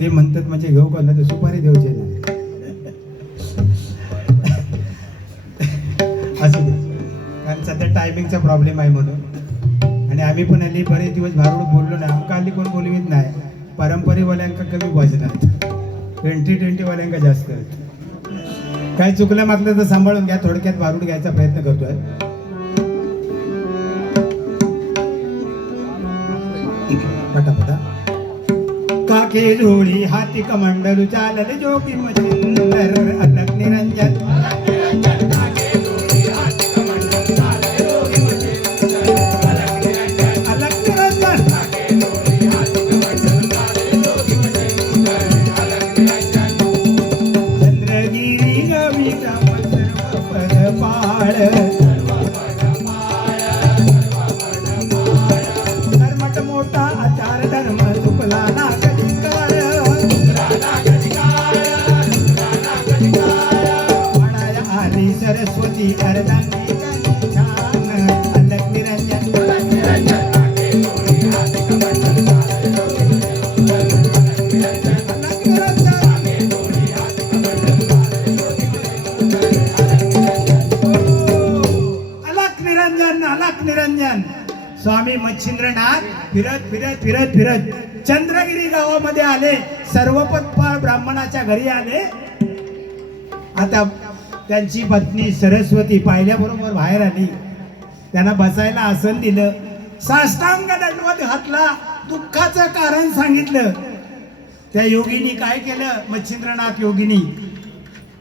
ते म्हणतात म्हणजे घेऊ का ना, सुपारी देऊचे ना असं दे, कारण सध्या टायमिंगचा प्रॉब्लेम आहे म्हणून. आणि आम्ही पण हल्ली बरेच दिवस भारूड बोललो नाही, आमका हल्ली कोण बोलवीत नाही. परंपरेवाल्यांका कमी वाजनात, 20-20वाल्यांका जास्त. काय चुकलं मागलं तर सांभाळून घ्या, थोडक्यात भारूड घ्यायचा प्रयत्न करतोय. पटापटा. काके जोडी हाती कमंडलू चालल जोगी मचिंदर अलग निरंजन. सरस्वती अर्धांगी छान अलग निरंजन. अलग निरंजन अलग निरंजन. स्वामी मच्छिंद्रनाथ फिरत फिरत फिरत फिरत चंद्रगिरी गावामध्ये आले. सर्वपदपाळ ब्राह्मणाच्या घरी आले. आता त्यांची पत्नी सरस्वती पाहिल्याबरोबर बाहेर आली. त्यांना बसायला आसन दिलं. साष्टांग दंडवत घातला. दुःखाचं कारण सांगितलं. त्या योगिनी काय केलं, मच्छिंद्रनाथ योगिनी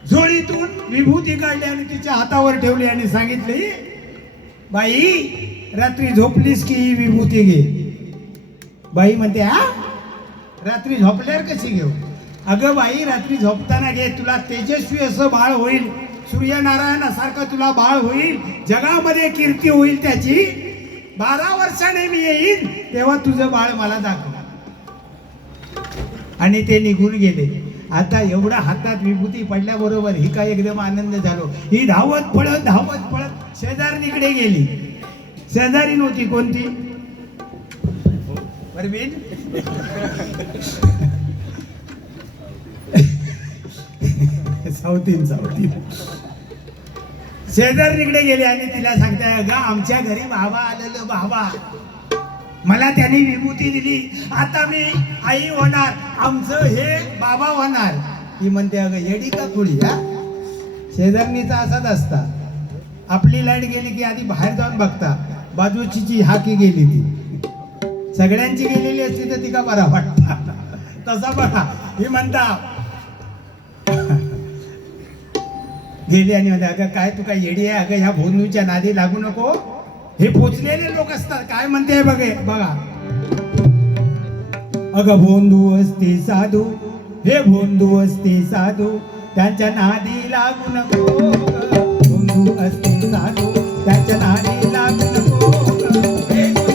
झोळीतून विभूती काढली आणि तिच्या हातावर ठेवली आणि सांगितली, बाई रात्री झोपलीस की ही विभूती घे. बाई म्हणते, हा रात्री झोपल्यावर कशी घेऊ? अगं बाई रात्री झोपताना घे, तुला तेजस्वी असं बाळ होईल, सूर्यनारायणासारखं तुला बाळ होईल, जगामध्ये कीर्ती होईल त्याची. 12 वर्षाने मी येईन तेव्हा तुझं बाळ मला दाखव. आणि ते निघून गेले. आता एवढा हातात विभूती पडल्याबरोबर ही काय एकदम आनंद झालो. ही धावत पळत शेजारणीकडे गेली. शेजारी नव्हती कोणती, परवीन सावतीन शेजारणीकडे गेली आणि तिला सांगताय, अगं आमच्या घरी बाबा आलेलं, बाबा मला त्यांनी विभूती दिली, आता मी आई होणार, आमचं हे बाबा होणार. ती म्हणते, अगं येडी का खुळी? हा शेजारणीचा असाच असता. आपली लाईट गेली की आधी बाहेर जाऊन बघता, बाजूची जी हाकी गेली ती सगळ्यांची गेलेली असती तर ती का बरा वाटता. तसा बघा ही म्हणता गेली आणि म्हणते, अगं काय तू काय येडी आहे? अगं ह्या भोंदूच्या नादी लागू नको, हे पोचलेले लोक असतात. काय म्हणते बघा, अगं भोंदू असते साधू, हे भोंदू असते साधू, त्यांच्या नादी लागू नको. भोंदू असते साधू, त्यांच्या नादी लागू नको.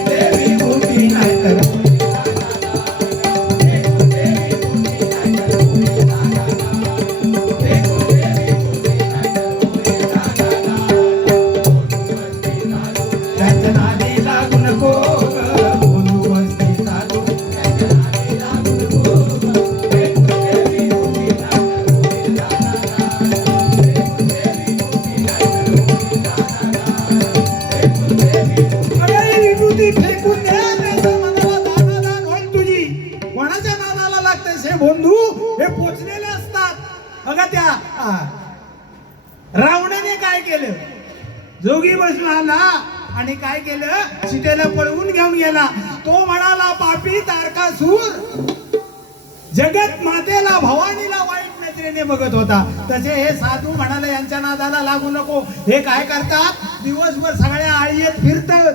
देवी मोठी नाही तर बंधू हे पोचलेले असतात. बघा त्या रावणाने काय केलं, जोगी बसून आला आणि काय केलं, सीतेला पळवून घेऊन गेला. तो म्हणाला, पापी तारकासूर जगत मातेला भवानीला वाईट नजरेने बघत होता. तसे हे साधू म्हणाले, यांच्या नादाला लागू नको. हे काय करतात, दिवसभर सगळ्या आळीत फिरतात.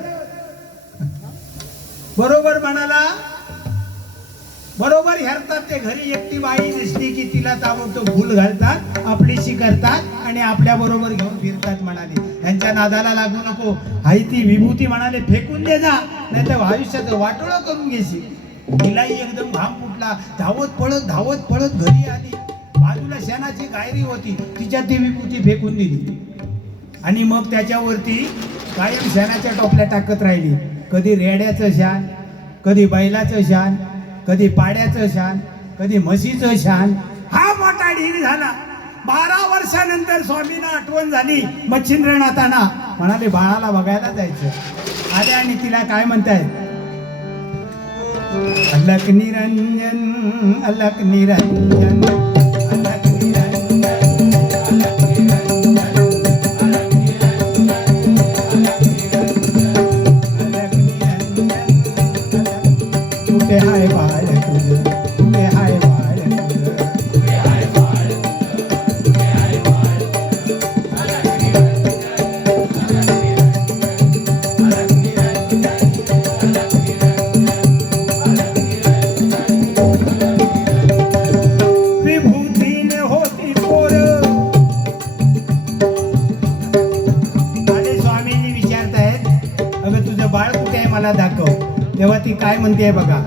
बरोबर म्हणाला, बरोबर हेरतात ते. घरी एकटी बाई दिसली की तिला ताबडतोब भूल घालतात, आपलीशी करतात आणि आपल्या बरोबर घेऊन फिरतात. म्हणाले यांच्या नादाला लागू नको. आई ती विभूती म्हणाले फेकून दे जा, नाही तर आयुष्याचं वाटोळं करून घेशील. तिलाही एकदम घाम फुटला. धावत पळत घरी आली. बाजूला शेणाची गायरी होती, तिच्यात ती विभूती फेकून दिली आणि मग त्याच्यावरती कायम शेणाच्या टोपल्या टाकत राहिली. कधी रेड्याचं शान, कधी बैलाचं शान, कधी पाड्याचं शान, कधी म्हशीचं शान. हा मोठा ढीग झाला. 12 वर्षानंतर स्वामींना आठवण झाली मच्छिंद्रनाथांना. म्हणाले बाळाला बघायला जायचं. आले आणि तिला काय म्हणतायत, अलक निरंजन अलक निरंजन अलक निरंजन अलक निरंजन अलक निरंजन अलक निरंजन कुठे हाय बाळ तुझं, कुठे हाय बाळ तुझं, कुठे हाय बाळ तुझं, कुठे हाय बाळ तुझं, अलक निरंजन अलक निरंजन अलक निरंजन विभूतीने होती पोर. आणि स्वामींनी विचारतायत अगं तुझं बाळ कुठे आहे मला दाखव. तेव्हा ती काय म्हणते बघा,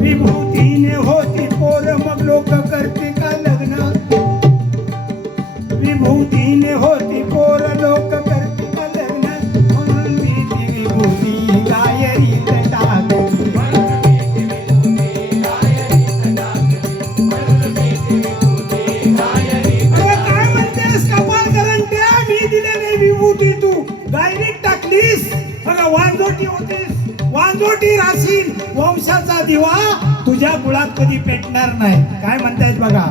विभूतीने होती पोर मग लोक करते का लग्न. विभूतीने होती पोर लोक करते का लग्न. म्हणून मी ती विभूती गायरीत टाकली. काय म्हणतेस कपाळ करंट्या, मी दिलेली विभूती तू गायरीत टाकलीस. अगं वांजोटी होतीस, वांजोटी राशील. वंशाचा दिवा तुझ्या कुळात कधी पेटणार नाही. काय म्हणतायत बघा,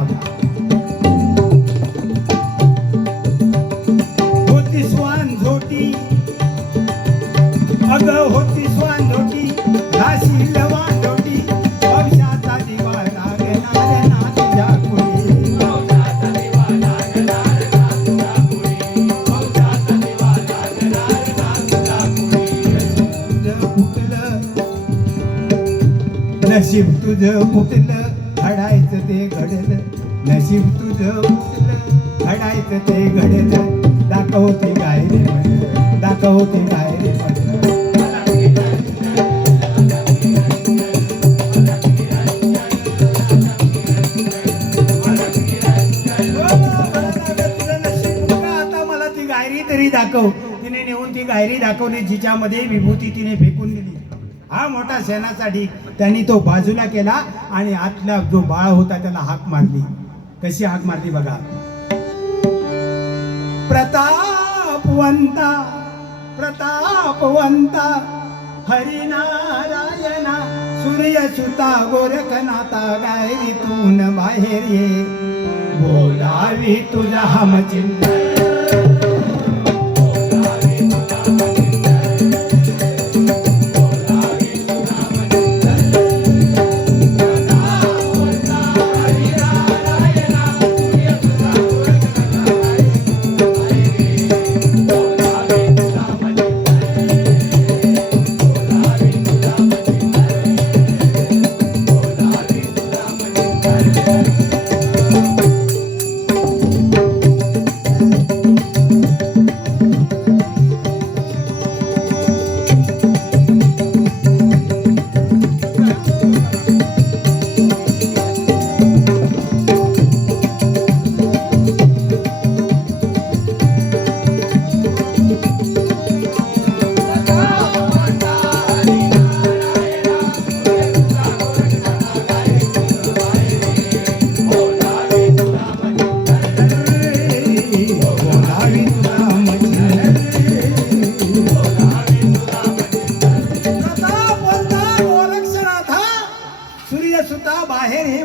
होती स्वान झोटी अगं होती स्वान झोटी राशील वांजोटी. वंशाचा दिवा लागणार ना तुझ्या कुळी. वंशाचा दिवा लागणार ना तुझ्या कुळी. वंशाचा दिवा लागणार ना तुझ्या कुळी. नशीब तुझं फुटलं घडायचं ते घडलं. नशीब तुझं फुटलं घडायचं ते घडलं. दाखवते काय रे म्हणलं, दाखवते काय रे म्हणलं. आता मला ती गायरी तरी दाखव. तिने नेऊन ती गायरी दाखवली जिच्यामध्ये विभूती तिने फेकून दिली. हा मोठा सेनाचा ढीग. त्यांनी तो बाजूला केला आणि आतला जो बाळ होता त्याला हाक मारली. कशी हाक मारली बघा, प्रतापवंता प्रतापवंता हरिनारायणा सूर्यसुता गोरखनाथा गायरीतून बाहेर ये. बोलावी तुझा हमचिंत.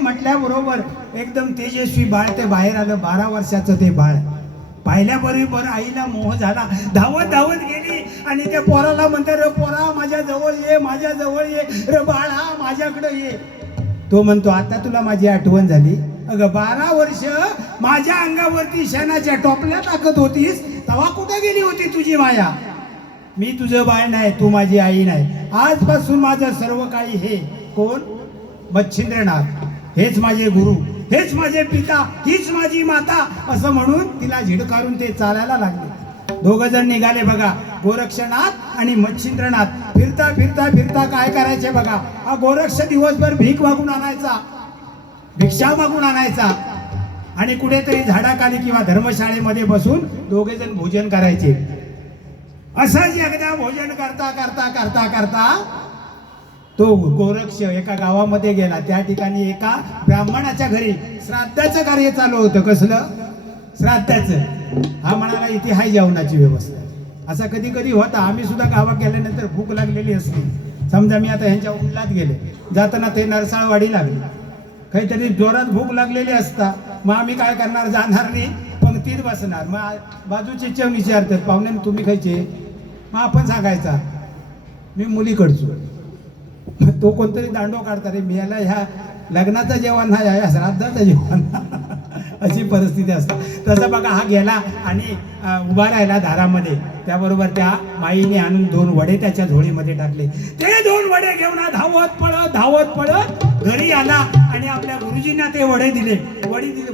म्हटल्याबरोबर एकदम तेजस्वी बाळ ते बाहेर आलं. 12 वर्षाचं ते बाळ पाहिल्याबरोबर आईला मोह झाला. धावत धावत गेली आणि त्या पोराला म्हणते, रे पोरा माझ्या जवळ ये, माझ्या जवळ ये, रे बाळा माझ्याकडे ये. तो म्हणतो, आता तुला माझी आठवण झाली. अगं 12 वर्ष माझ्या अंगावरती शेणाच्या टोपल्या टाकत होतीस, तेव्हा कुठे गेली होती तुझी माया. मी तुझं बाळ नाही, तू माझी आई नाही. आजपासून माझं सर्व काही हे कोण, मच्छिंद्रनाथ, हेच माझे गुरु, हेच माझे पिता, हीच माझी माता, असं म्हणून तिला झिडकारून ते चालायला लागले. दोघ जण निघाले बघा, गोरक्षनाथ आणि मच्छिंद्रनाथ. फिरता फिरता फिरता काय करायचे बघा, हा गोरक्ष दिवसभर भीक मागून आणायचा, भिक्षा मागून आणायचा आणि कुठेतरी झाडाखाली किंवा धर्मशाळेमध्ये बसून दोघे जण भोजन करायचे. असंच एकदा भोजन करता करता करता करता तो गोरक्ष एका गावामध्ये गेला. त्या ठिकाणी एका ब्राह्मणाच्या घरी श्राद्धाचं कार्य चालू होतं. कसलं? श्राद्धाचं. हा म्हणाला इथे हाय जेवणाची व्यवस्था. असा कधी कधी होता. आम्ही सुद्धा गावात गेल्यानंतर भूक लागलेली असली, समजा मी आता ह्यांच्या उंडलात गेले, जाताना ते नरसाळवाडी लागली, काहीतरी जोरात भूक लागलेली असता. मग आम्ही काय करणार? जाणार नाही, पंक्तीत बसणार. मग बाजूचे चेव विचारतात, पाहुणे तुम्ही खायचे? मग आपण सांगायचा मी मुलीकडचो. मग तो कोणतरी दांडो काढता, रे मी याला ह्या लग्नाचं जेवण नाही, ह्या श्राद्धाचं जेवण. अशी परिस्थिती असते. तसं बघा, हा गेला आणि उभा राहिला दारामध्ये. त्याबरोबर त्या माईने आणून 2 वडे त्याच्या झोळीमध्ये टाकले. ते 2 वडे घेऊन धावत पळत घरी आला आणि आपल्या गुरुजींना ते वडे दिले.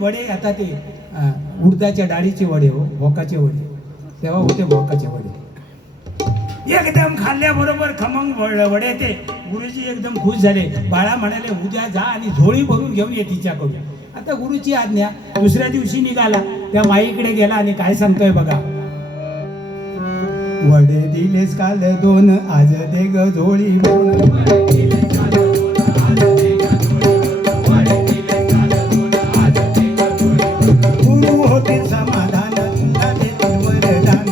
वडे आता ते उडदाच्या डाळीचे वडे, हो, भोकाचे वडे. तेव्हा होते भोकाचे वडे. एकदम खाल्ल्याबरोबर खमंग वडे ते. गुरुजी एकदम खुश झाले. बाळा म्हणाले, उद्या जा आणि झोळी भरून घेऊन ये तिच्याकडून. आता गुरुची आज्ञा. दुसऱ्या दिवशी निघाला, त्या माईकडे गेला आणि काय सांगतोय बघा. वडे दिलेस काल 2, आज दे ग झोळी भरून. गुरु होते समाधान, तुला देते वरदान.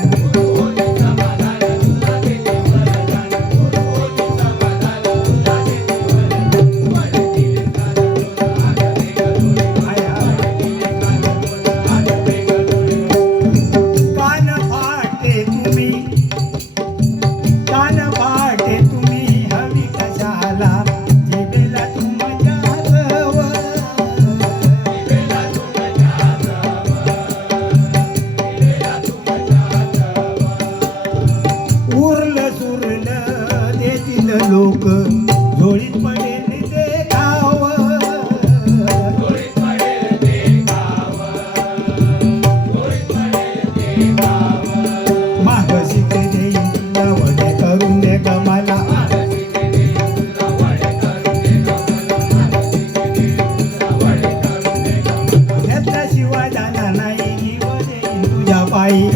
लोक झोळीत पडेल ते खाव. मागशी ते देईन तुला वडे करून दे ग मला. त्याशिवाय जाणार नाही वडे तुझ्या पायी.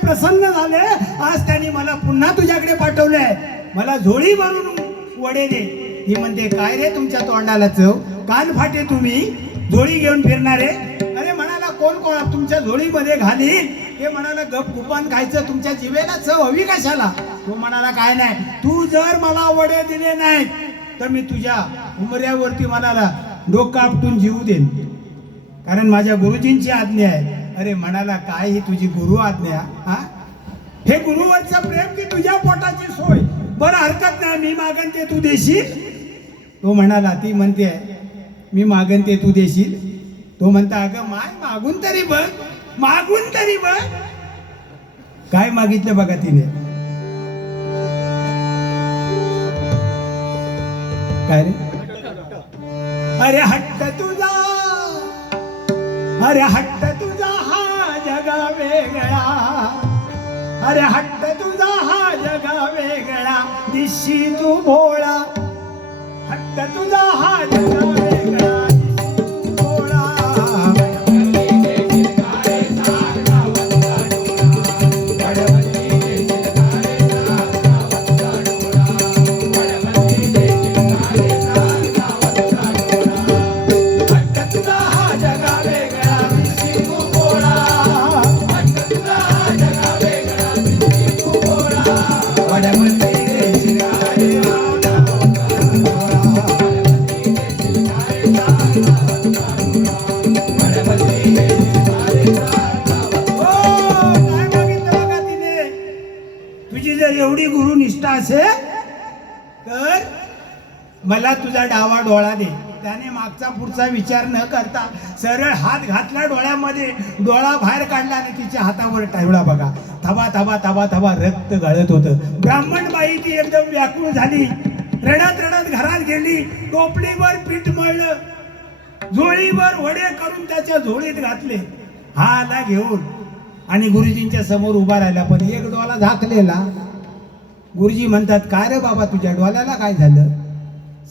प्रसन्न झाले, आज त्यांनी मला पुन्हा तुझ्याकडे पाठवलंय. मला झोळी भरून वडे दे. ही म्हणते, काय रे तुमच्या तोंडाला चव? कान फाटे तुम्ही झोळी घेऊन फिरणारे. अरे म्हणाला, कोण कोण तुमच्या झोळीमध्ये घालील? हे म्हणाला, गप गुपान खायचं, तुमच्या जिभेला चव हवी कशाला? तो म्हणाला, काय नाही, तू जर मला वडे दिले नाहीत तर मी तुझ्या उमऱ्यावरती म्हणाला डोकं आपटून जीव देईन, कारण माझ्या गुरुजींची आज्ञा आहे. अरे म्हणाला, काय ही तुझी गुरु आज्ञा? हा, हे गुरुवरचं प्रेम की तुझ्या पोटाची सोय? बरं, हरकत नाही, मी मागन ते तू देशील. तो म्हणाला, ती म्हणते मी मागन ते तू देशील. तो म्हणता, अगं माय, मागून तरी बघ, मागून तरी बघ. काय मागितलं बघा तिने. काय रे? अरे हट्ट तुझा, अरे हट्ट तुझा हा जगा वेगळा. अरे हट्ट तुझा हा जगा वेगळा, दिशी तू भोळा. हट्ट तुझा हा जगा वेगळा, दिशी तू भोळा. एवढी गुरुनिष्ठा असेल तर मला तुझा डावा डोळा दे. त्याने मागचा पुढचा विचार न करता सरळ हात घातला डोळ्यामध्ये, डोळा बाहेर काढला आणि तिच्या हातावर ठेवला. बघा, थबा थबा थबा थबा रक्त गळत होतं. ब्राह्मण बाई ती एकदम व्याकुळ झाली, रडत रडत घरात गेली. टोपलीवर पीठ मळलं, झोळीवर वडे करून त्याच्या झोळीत घातले. हा आला घेऊन आणि गुरुजींच्या समोर उभा राहिला, पण एक डोळा झाकलेला. गुरुजी म्हणतात काय रे बाबा तुझ्या डोळ्याला काय झालं?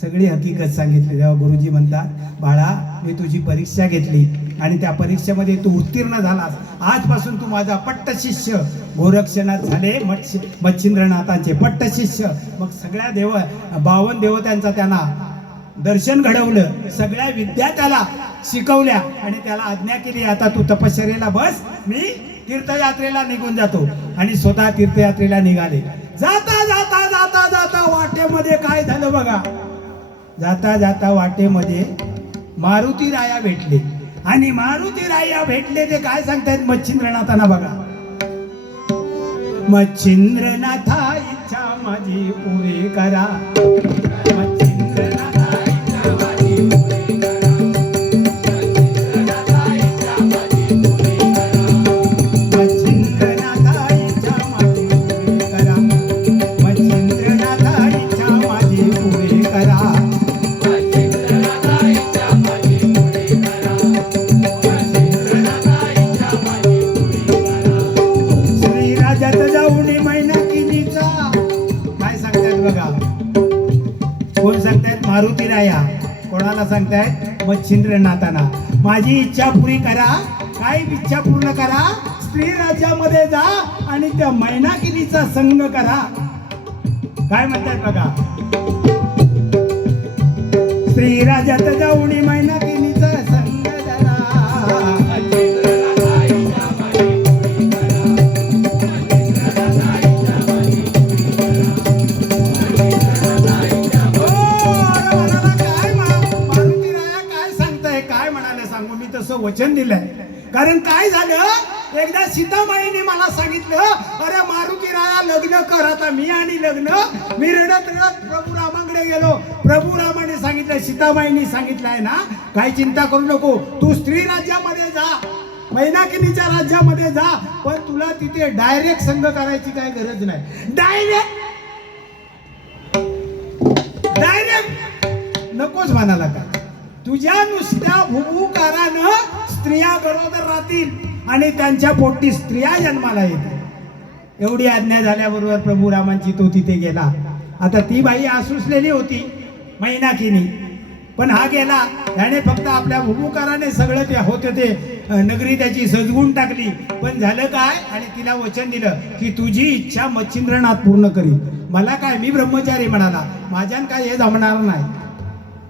सगळी हकीकत सांगितली. तेव्हा गुरुजी म्हणतात बाळा मी तुझी परीक्षा घेतली आणि त्या परीक्षेमध्ये तू उत्तीर्ण झालास. आजपासून तू माझा पट्ट शिष्य. गोरक्षनाथ झाले मच्छिंद्रनाथांचे पट्ट शिष्य. मग सगळ्या 52 देवतांचा त्यांना दर्शन घडवलं, सगळ्या विद्या त्याला शिकवल्या आणि त्याला आज्ञा केली आता तू तपश्चर्येला बस, मी तीर्थयात्रेला निघून जातो. आणि स्वतः तीर्थयात्रेला निघाले. जाता जाता जाता जाता वाटेमध्ये काय झालं बघा. जाता जाता वाटेमध्ये मारुती राया भेटले आणि मारुती राया भेटले ते काय सांगतायत मच्छिंद्रनाथांना बघा. मच्छिंद्रनाथा इच्छा माझी पुरी करा. मच्छिंद्रनाथा इच्छा माझी पुरी करा. मच्छिंद्रनाथा इच्छा माझी पुरी करा. मच्छिंद्रनाथा इच्छा माझी पुरी करा. मच्छिंद्रनाथा इच्छा माझी पुरी करा. कोण सांगतायत? मारुती राया. कोणाला सांगतायत? मच्छिंद्रनाथांना. माझी इच्छा पुरी करा. काय इच्छा पूर्ण करा? स्त्री राज्यामध्ये जा आणि त्या मैनाकिनीचा संग करा. काय म्हणतात बघा. स्त्री राज्यात जाऊन मैनाकिनीचा संग करा. वचन दिलंय. कारण काय झालं एकदा सीतामाईने मला सांगितलं अरे मारुती राया लग्न कर. आता मी आणि लग्न मी रडत रडत प्रभू रामाकडे गेलो. प्रभू रामाने सांगितलं सीतामाईने सांगितलंय ना काही चिंता करू नको. तू स्त्री राज्यामध्ये जा, मैनाकिनीच्या राज्यामध्ये जा, पण तुला तिथे डायरेक्ट संग करायची काय गरज नाही. डायरेक्ट नकोच म्हणाला का. तुझ्या नुसत्या भूभूकारानं स्त्रिया गरोदर राहतील आणि त्यांच्या पोटी स्त्रिया जन्माला येतील. एवढी आज्ञा झाल्याबरोबर प्रभू रामांची तो तिथे गेला. आता ती बाई आसुसलेली होती मैनाकिनी, पण हा गेला. त्याने फक्त आपल्या भूभूकाराने सगळं ते होते ते नगरी त्याची सजवून टाकली. पण झालं काय? आणि तिला वचन दिलं की तुझी इच्छा मच्छिंद्रनाथ पूर्ण करील. मला काय, मी ब्रह्मचारी म्हणाला, माझ्यान काय हे जमणार नाही.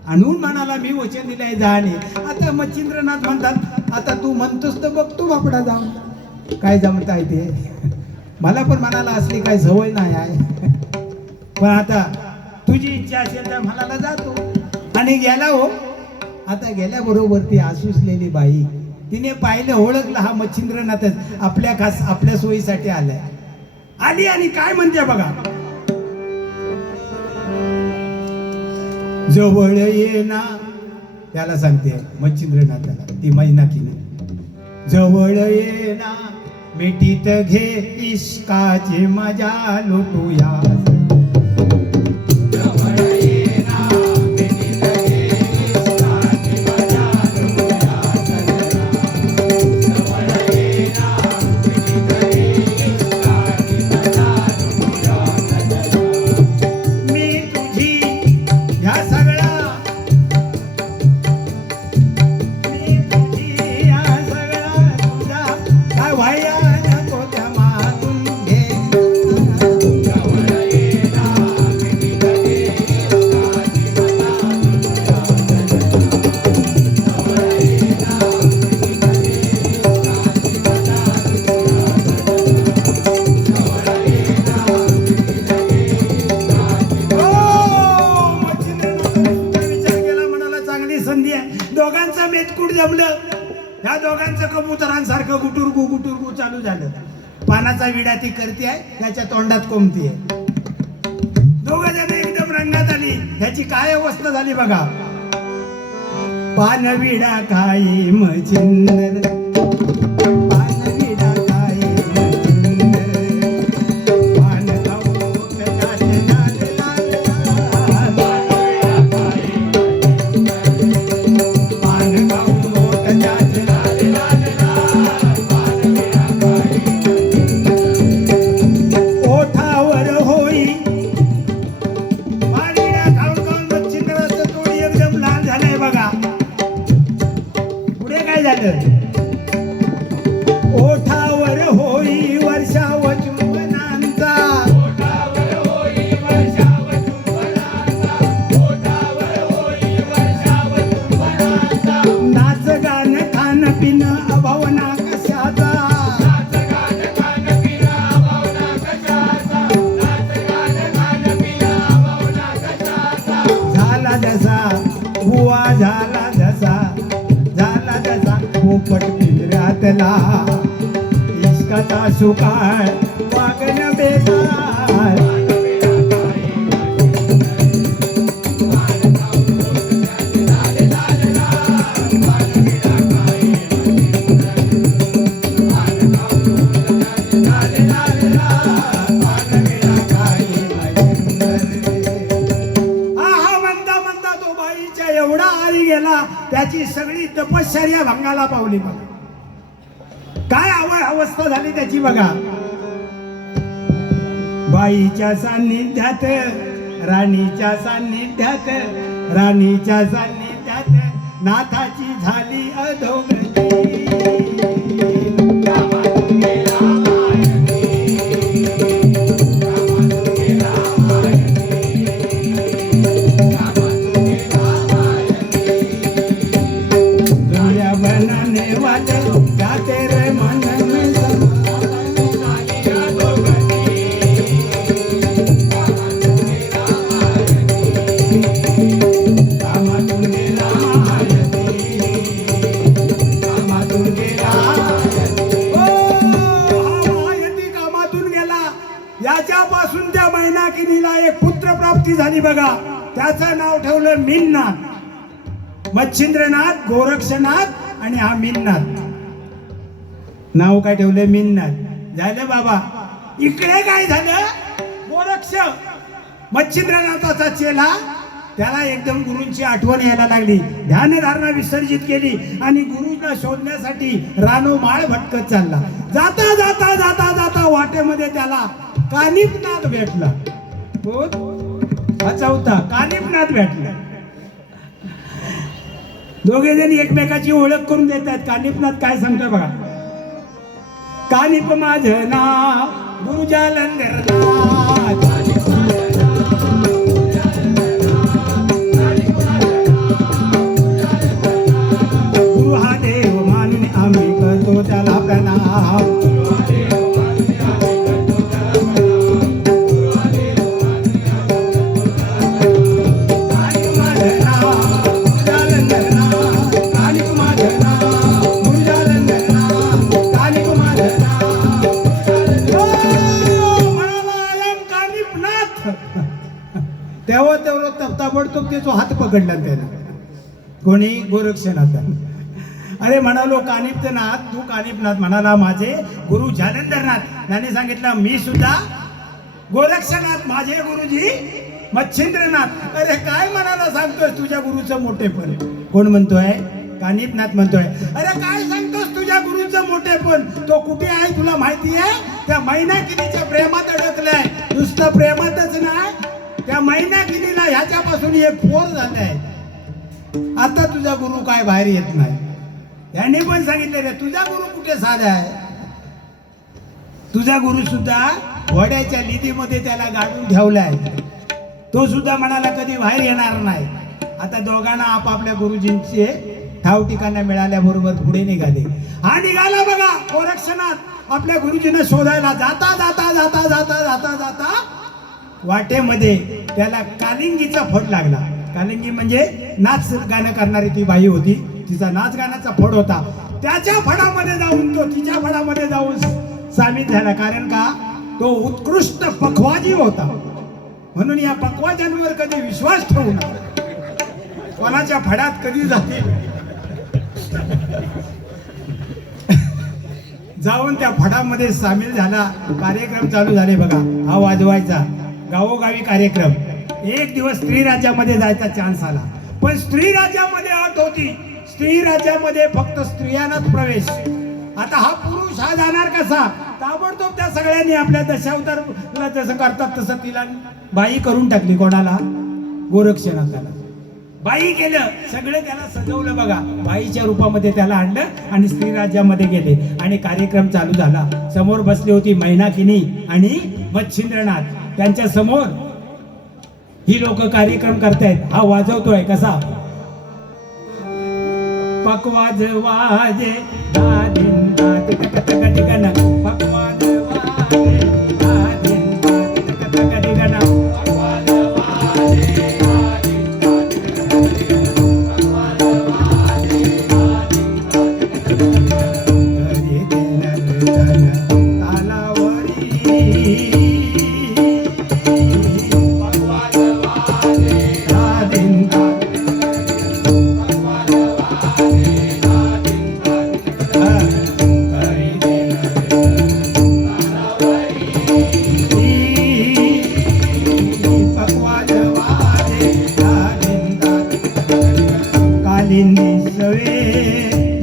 आणून म्हणाला मी वचन दिलंय जाणे. आता मच्छिंद्रनाथ म्हणतात आता तू म्हणतोस तर बघतो बापडा जाऊन काय जमताय ते. मला पण म्हणाला असली काय सवय नाही आहे, पण आता तुझी इच्छा असेल तर म्हणाला जातो. आणि गेला हो. आता गेल्याबरोबर ती आसुसलेली बाई तिने पाहिलं, ओळखलं हा मच्छिंद्रनाथच आपल्या सोयीसाठी आलाय. आली आणि काय म्हणते बघा. जवळ येना, त्याला सांगते मच्छिंद्रनाथाला ती मैनाकिनी. जवळ येना मिठीत घे इश्काची मजा लुटूया. दोघांचं मेतकूट जमलं. ह्या दोघांचं कबुतरांसारखं गुटुरगू चालू झालं. पानाचा विडा ती करते आहे, त्याच्या तोंडात कोंबती आहे. दोघ जण एकदम रंगात आली. ह्याची काय अवस्था झाली बघा. पान विडा काय मचिंदर, पान विडा काय मचिंदर, पान खाऊ कटाचे लाल लाल लाल. पान खाऊ कटाचे लाल लाल लाल. पान विडा काय मचिंदर. ओठावर होई ओठावर होई वर्षाव चुंबनांचा, नाच गान खान पिन अभावना कशाचा, झाला जसा बुवा झाला जसा, झाला जसा पोपट पिंजऱ्यातला, इश्काचा सुकाळ वागण बेकार, एवढा आरी गेला त्याची सगळी तपश्चर्या भंगाला पावली. बघा काय अवस्था झाली त्याची. बघा बाईच्या सान्निध्यात राणीच्या सान्निध्यात, राणीच्या सान्निध्यात नाथाची झाली अधोगती. याच्यापासून त्या मैनाकिनीला एक पुत्र प्राप्ती झाली. बघा त्याचं नाव ठेवलं मीननाथ. मच्छिंद्रनाथ, गोरक्षनाथ आणि हा मीननाथ. नाव काय ठेवलं? मीननाथ. झालं बाबा. इकडे काय झालं? गोरक्ष मच्छिंद्रनाथाचा चेला, त्याला एकदम गुरूंची आठवण यायला लागली. ध्यानधारणा विसर्जित केली आणि गुरुला शोधण्यासाठी रानोमाळ भटकत चालला. जाता जाता जाता जाता वाटेमध्ये त्याला कानिपनाथ भेटला. हा चौथा कानिपनाथ भेटला. दोघे जण एकमेकाची ओळख करून देतात. कानिपनाथ काय सांगतोय बघा. कानिप माझं नाव गुरु जालंधरनाथ, गुरु हा देव मानून आम्ही करतो त्याला प्रणाम. तेव्हा तेवढं ताबडतोब त्याचा हात पकडला त्याला. कोणी? गोरक्षनाथ. अरे म्हणालो कानिपनाथ, तू कानिपनाथ. म्हणाला माझे गुरु जालंधरनाथ. त्याने सांगितलं मी सुद्धा गोरक्षनाथ, माझे गुरुजी मच्छिंद्रनाथ. अरे काय म्हणाला सांगतोस तुझ्या गुरुचं मोठेपण? कोण म्हणतोय? कानिपनाथ म्हणतोय. अरे काय सांगतोस तुझ्या गुरुचं मोठेपण? तो कुठे आहे तुला माहिती आहे? त्या मैनाकिनीच्या प्रेमात अडकलाय. नुसतं प्रेमातच नाही, त्या मैनाकिनीला ह्याच्यापासून एक पोर झालाय. आता तुझा गुरु काय बाहेर येत नाही. यांनी पण सांगितले रे तुझा गुरु कुठे साधा आहे? तुझा गुरु सुद्धा घोड्याच्या लिदीमध्ये त्याला गाडून ठेवलाय. तो सुद्धा म्हणाला कधी बाहेर येणार नाही. आता दोघांना आपापल्या गुरुजींचे ठाव ठिकाणा मिळाल्याबरोबर पुढे निघाले. हा निघाला बघा गोरक्षनाथ आपल्या गुरुजींना शोधायला. जाता जाता जाता जाता जाता जाता वाटेमध्ये त्याला कालिंगीचा फड लागला. कालिंगी म्हणजे नाच गाणं करणारी ती बाई होती. तिचा नाच गाण्याचा फड होता. त्याच्या फडामध्ये जाऊन तो तिच्या फडामध्ये जाऊन सामील झाला. कारण का? तो उत्कृष्ट पखवाजी होता. म्हणून या पखवाजांवर कधी विश्वास ठेवू नका. कोणाच्या फडात कधी जातील. जाऊन त्या फडामध्ये सामील झाला. कार्यक्रम चालू झाले बघा. हा वाजवायचा गावोगावी कार्यक्रम. एक दिवस स्त्री राज्यामध्ये जायचा चान्स आला. पण स्त्री राज्यामध्ये अट होती, स्त्री राज्यामध्ये फक्त स्त्रियांनाच प्रवेश. आता हा पुरुष हा जाणार कसा? ताबडतोब त्या सगळ्यांनी आपल्या दशावतारला जसं करतात तसं तिला बाई करून टाकली. कोणाला? गोरक्षनाथाला. बाई केलं सगळं, त्याला सजवलं बघा, बाईच्या रूपामध्ये त्याला आणलं आणि स्त्री राज्यामध्ये गेले आणि कार्यक्रम चालू झाला. समोर बसली होती मैनाकिनी आणि मच्छिंद्रनाथ. त्यांच्या समोर ही लोक कार्यक्रम करतायत. हा वाजवतोय कसा, पकवाज वाजे दादिन दादिन कटकटिकन, पकवाज वाजे दादिन दादिन कटकटिकन, पकवाज वाजे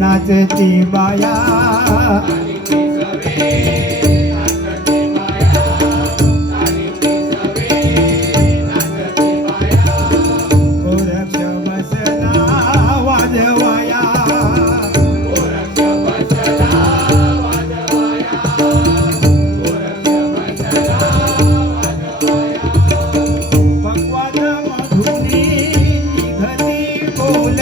नाचती बाया, गोरक्ष बसला वाजवाया, पक्वाद मधुनी निघती बोल,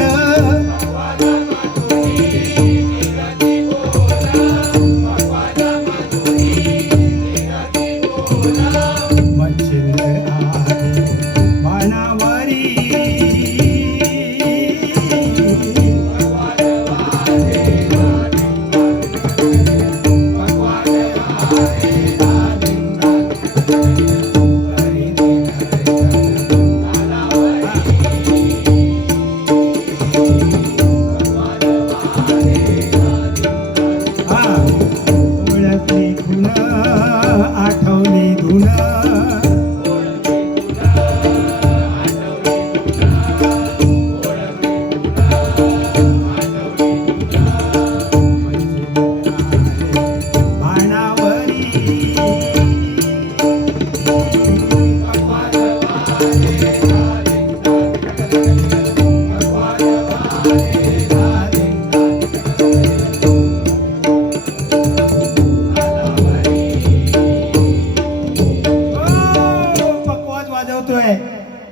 आठवली धुन,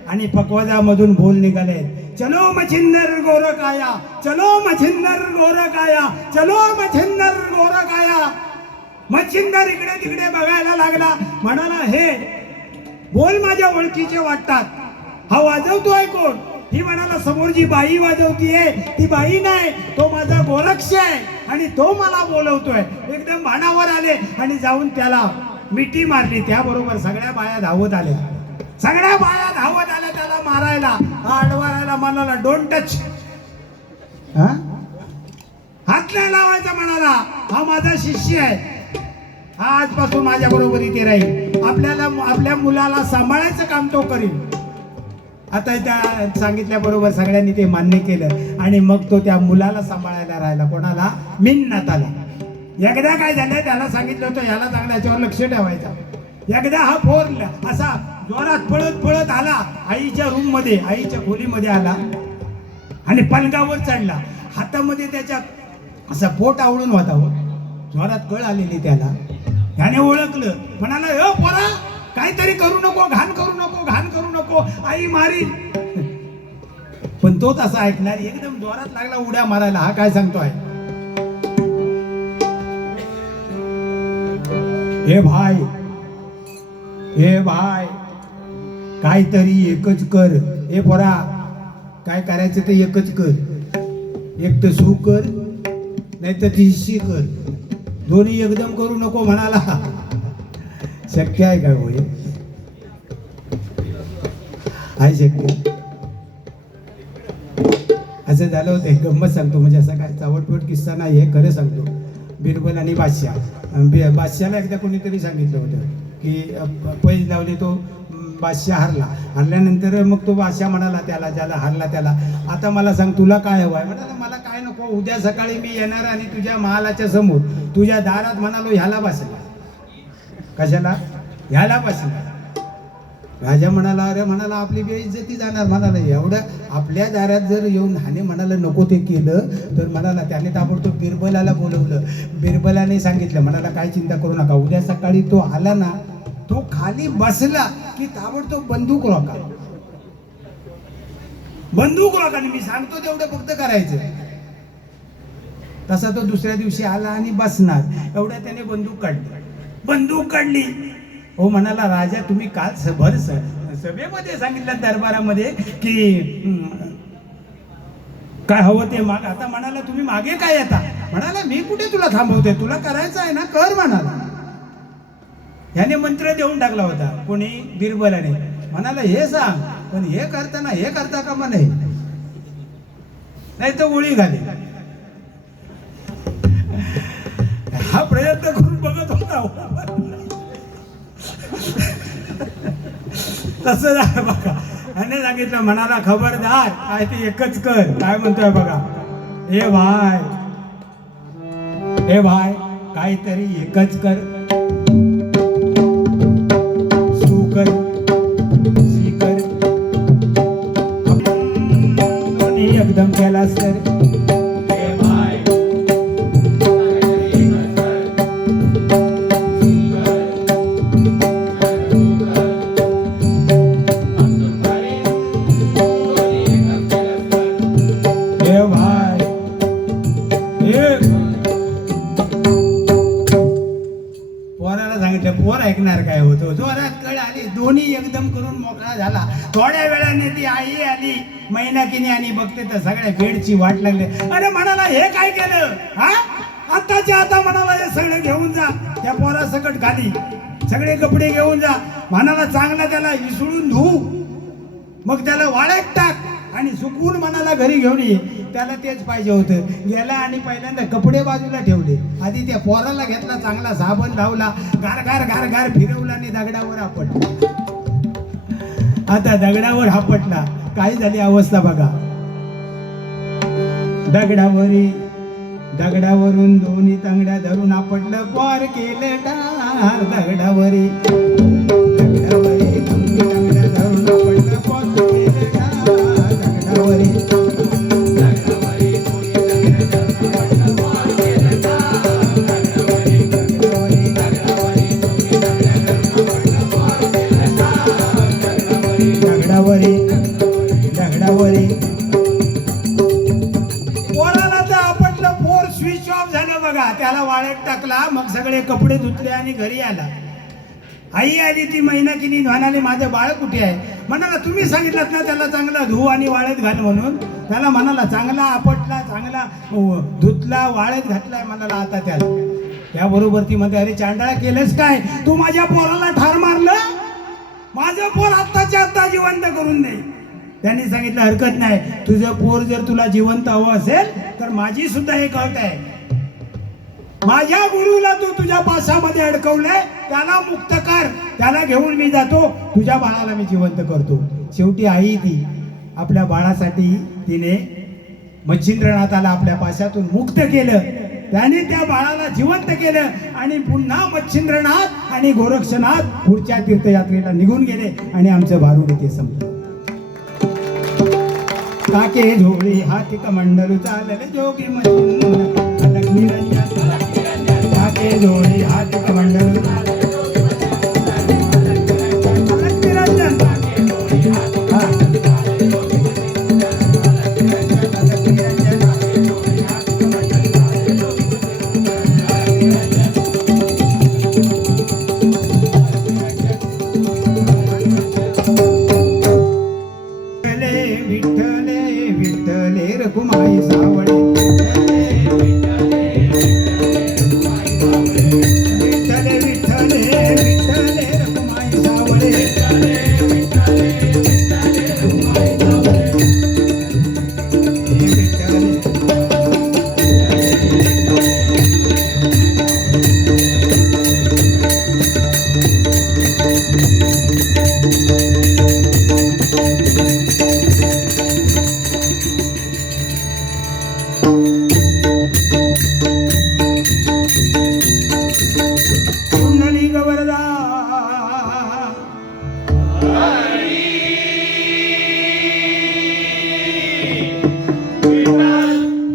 आणि पकवाजामधून बोल निघाले, चलो मच्छिंदर गोरकाया, चलो मच्छिंदर गोरकाया, चलो मच्छिंदर गोरकाया. मच्छिंदर इकडे तिकडे बघायला लागला, म्हणाला हे बोल माझ्या ओळखीचे वाटतात, हा वाजवतोय कोण? ही म्हणाला समोर जी बाई वाजवतीये ती बाई नाही, तो माझा गोरक्ष आहे आणि तो मला बोलवतोय. एकदम भानावर आले आणि जाऊन त्याला मिठी मारली. त्याबरोबर सगळ्या बाया धावत आल्या, सगळ्या बाया धावत आल्या त्याला मारायला, अडवायला. म्हणाला डोंट टच, हात नाही लावायचा म्हणाला, हा माझा शिष्य आहे, हा आजपासून माझ्या बरोबर इथे राहील, आपल्या मुलाला सांभाळायचं काम तो करील. आता त्या सांगितल्या बरोबर सगळ्यांनी ते मान्य केलं आणि मग तो त्या मुलाला सांभाळायला राहिला. कोणाला? मिन्नताला. एकदा काय झालं, त्याला सांगितलं होतं याला चांगलं याच्यावर लक्ष ठेवायचं. एकदा हा फोरला असा जोरात पळत पळत आला आईच्या रूम मध्ये, आईच्या खोलीमध्ये आला आणि पलंगावर चढला. हातामध्ये त्याच्या असा पोट आवळून होता, जोरात कळ आलेली त्याला. त्याने ओळखलं, म्हणाला ए पोरा काहीतरी करू नको, घाण करू नको, घाण करू नको, आई मारील. पण तो तसा ऐकणार, एकदम जोरात लागला उड्या मारायला. हा काय सांगतोय, हे भाई, हे भाई काहीतरी एकच कर, हे पोरा काय करायचं ते एकच कर, एक तर सू कर नाही तर हिस्सी कर, दोन्ही एकदम करू नको म्हणाला. शक्य आहे काय होय? आहे शक्य? असं झालं होतं, एक गंमत सांगतो, म्हणजे असा काय चावटपट किस्सा नाही आहे, खरं सांगतो. बिरबल आणि बादशाह, बादशाहला एकदा कोणीतरी सांगितलं होतं की पैज लावले, तो बादशाह हरल्यानंतर मग तो बादशाह म्हणाला त्याला, ज्याला हरला त्याला, आता मला सांग तुला काय हवं आहे? म्हणाला मला काय नको, उद्या सकाळी मी येणार आणि तुझ्या महालाच्या समोर तुझ्या दारात म्हणालो ह्याला बसला. कशाला? ह्याला बसला. राजा म्हणाला, अरे म्हणाला आपली बेइज्जती जाणार म्हणाला, एवढं आपल्या दारात जर येऊन हाने म्हणाला नको ते केलं तर म्हणाला त्याने ताबडतोब बिरबलाला बोलवलं. बिरबलाने सांगितलं म्हणाला काय चिंता करू नका, उद्या सकाळी तो आला ना, तो खाली बसला की ताबडतोब बंदूक रोका, बंदूक रोका, मी सांगतो तेवढं फक्त करायचं. तसा तो दुसऱ्या दिवशी आला आणि बसणार, एवढ्या त्याने बंदूक काढली. हो म्हणाला राजा तुम्ही काल सभेमध्ये सांगितलं दरबारामध्ये की काय हवं ते माग, आता म्हणाला तुम्ही मागे काय येता. म्हणाला मी कुठे तुला थांबवते, तुला करायचं आहे ना कर म्हणाला. ह्याने मंत्र देऊन टाकला होता कोणी, बिरबलाने. म्हणाला हे सांग पण हे करताना हे करता का म्हणे, नाही तर गोळी घाली. हा प्रयत्न करून बघत होता. तसं झालं बघा. ह्याने सांगितलं म्हणाला खबरदार काय ते एकच कर. काय म्हणतोय बघा, हे भाय काहीतरी एकच कर, सू कर सी कर, कोणी एकदम केलास तर पोर ऐकणार काय होतो. जोरात कळ आली, दोन्ही एकदम करून मोकळा झाला. थोड्या वेळाने ती आई आली मैनाकिनी आणि बघते तर सगळ्या बेडची वाट लागली. अरे म्हणाला हे काय केलं हा, आताच्या आता म्हणाला हे सगळं घेऊन जा त्या पोरा सकट खाली, सगळे कपडे घेऊन जा म्हणाला, चांगला त्याला विसळून धू, मग त्याला वाळत टाक आणि सुकवून म्हणाला घरी घेऊन ये. त्याला तेच पाहिजे होतं. गेला आणि पहिल्यांदा कपडे बाजूला ठेवले, आधी त्या पोराला घेतला, चांगला साबण लावला, गार गार गार गार फिरवला आणि दगडावर आपटला. आता दगडावर आपटला, काय झाली अवस्था बघा. दगडावरून दोन्ही तांगड्या धरून आपटलं, पोर केलं डार. दगडावरी दोन्ही तांगड्या धरून आपटलं, पोर केलं डार. दगडावरी दगडावरी पोराला तर आपटलं, पोर स्विच ऑफ झालं बघा. त्याला वाळत टाकला, मग सगळे कपडे धुतले आणि घरी आला. आई आली ती मैनाकिनी, म्हणाली माझं बाळ कुठे आहे. म्हणाला तुम्ही सांगितलं ना त्याला चांगला धुव आणि वाळत घाल म्हणून. त्याला म्हणाला चांगला आपटला, चांगला धुतला, वाळत घातलाय म्हणाला. आता त्याबरोबर ती म्हणते अरे चांडाळा केलंस काय, तू माझ्या पोराला ठार मारलं, माझं पोर आत्ताच्या आत्ता जिवंत करून दे. त्यांनी सांगितलं हरकत नाही, तुझं पोर जर तुला जिवंत हवं असेल तर माझी सुद्धा एक अट आहे. माझ्या गुरुला तू तुझ्या पासामध्ये अडकवलंय, त्याला मुक्त कर, त्याला घेऊन मी जातो, तुझ्या बाळाला मी जिवंत करतो. शेवटी आई ती आपल्या बाळासाठी तिने मच्छिंद्रनाथाला आपल्या पाशातून मुक्त केलं. त्याने त्या बाळाला जिवंत केलं आणि पुन्हा मच्छिंद्रनाथ आणि गोरक्षनाथ पुढच्या तीर्थयात्रेला निघून गेले आणि आमचं भारूड इथे संपलं. काके झोळी हाती कमंडलू चालले जोगी मच्छिंद्र अलग निरंजन. काके झोळी हाती कमंडलू अलग निरंजन. रखुमाई सावळे विठ्ठले विठ्ठले विठ्ठले रखुमाई सावळे.